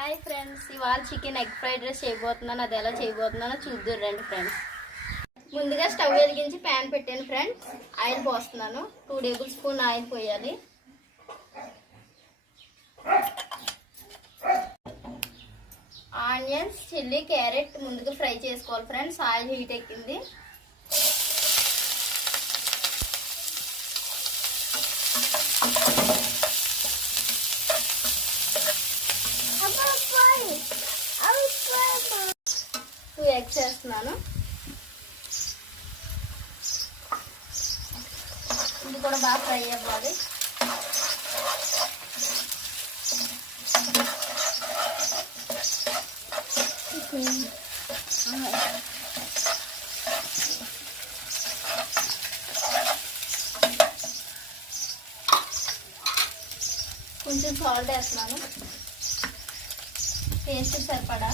Hi friends, ఇవాళ chicken egg fried rice చేయబోతున్నాను. అది ఎలా చేయబోతున్నానో చూద్దాం రండి ఫ్రెండ్స్. ముందుగా స్టవ్ వెలిగించి ప్యాన్ పెట్టాను ఫ్రెండ్స్. ఆయిల్ పోస్తున్నాను. 2 టేబుల్ స్పూన్ ఆయిల్ పోయాలి. ఆనియన్స్, చిల్లీ, క్యారెట్ ముందుగా ఫ్రై చేసుకోవాలి ఫ్రెండ్స్. ఆయిల్ హీట్ ఎక్కింది. టూ ఎగ్స్ వేస్తున్నాను. ఇది కూడా బాగా ఫ్రై అవ్వాలి. కొంచెం సాల్ట్ వేస్తున్నాను, టేస్ట్ సరిపడా.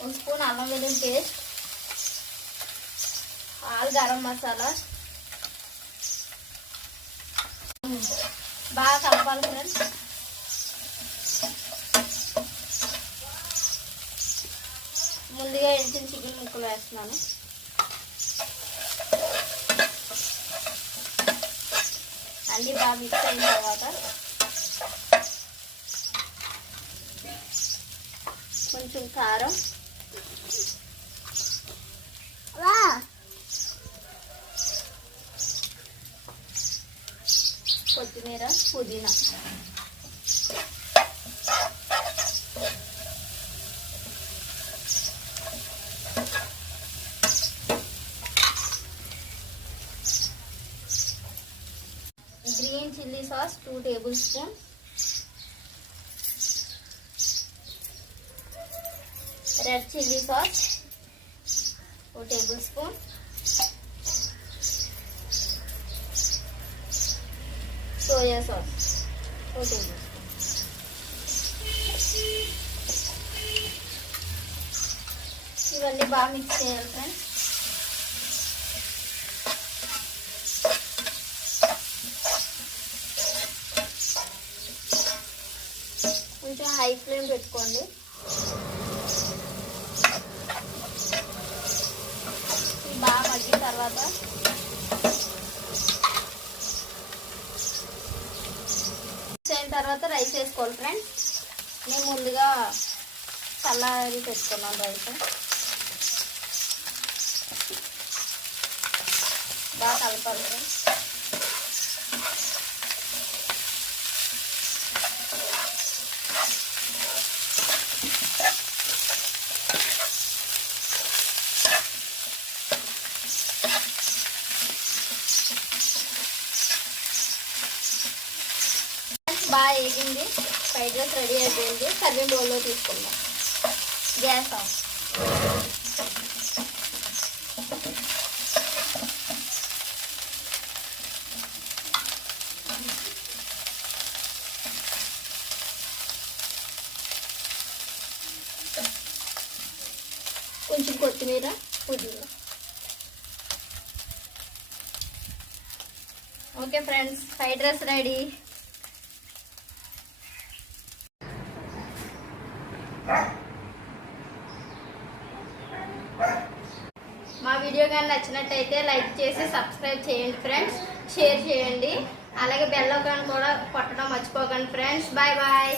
ఒక స్పూన్ అల్లం వెల్లుల్లి పేస్ట్, ఆల్ గరం మసాలా బాగా కలపాలి ఫ్రెండ్స్. ముందుగా ఎంచిన చికెన్ ముక్కలు వేస్తున్నాను. అన్నీ బాగా మిక్స్ అయిన తర్వాత కొంచెం కారం, కొత్తిమీర, పుదీనా. Green chilli sauce 2 table spoon, red chilli sauce 1 table spoon, soya sauce 1 table spoon. ఇవన్నీ బాగా మిక్స్ చేయాలి ఫ్రెండ్స్. కొంచెం హై ఫ్లేమ్ పెట్టుకోండి. బాగా మగ్గిన తర్వాత అయిన తర్వాత రైస్ వేసుకోవాలి ఫ్రెండ్స్. నేను ముందుగా చల్లారి పెట్టుకున్నాను రైస్. బాగా కలపాలి ఫ్రెండ్స్. బాగా వేగింది. ఫ్రైడ్ రైస్ రెడీ అయిపోయింది. సర్వింగ్ బౌల్లో తీసుకుందాం. Gas off. కొంచెం కొత్తిమీర, పుదీనా. Okay friends, fried rice ready. మా వీడియో కానీ నచ్చినట్టయితే లైక్ చేసి సబ్స్క్రైబ్ చేయండి ఫ్రెండ్స్. షేర్ చేయండి. అలాగే బెల్ ఐకాన్ కూడా కొట్టడం మర్చిపోకండి ఫ్రెండ్స్. Bye bye.